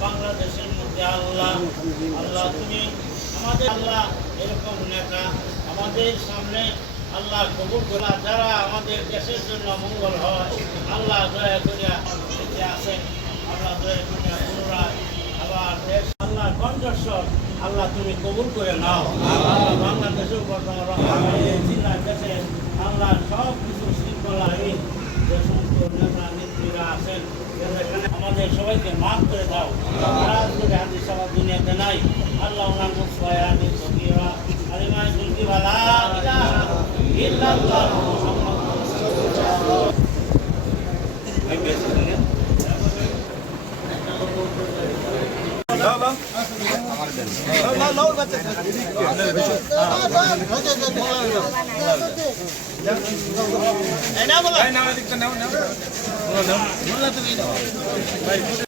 বাংলাদেশের মধ্যে আল্লাহ আল্লাহ তুমি আমাদের আল্লাহ এরকম নেতা। আমাদের সামনে আল্লাহ কবুল করা, যারা আমাদের দেশের জন্য মঙ্গল হয়, আল্লাহ দয়া করিয়া বেঁচে আছেন আল্লাহ দয়া করিয়া পুনরায় আবার দেশ আল্লাহ কণ্ঠস্বর আল্লাহ তুমি কবুল করে নাও। আল্লাহ বাংলাদেশের উপর দেশে আল্লাহ সব কিছু শৃঙ্খলাহীন যে সমস্ত নেতা নেত্রীরা আছেন আমাদের সবাইকে মাফ করে দাও। ইল্লাল্লাহ মুহাম্মাদুর নাও নাও।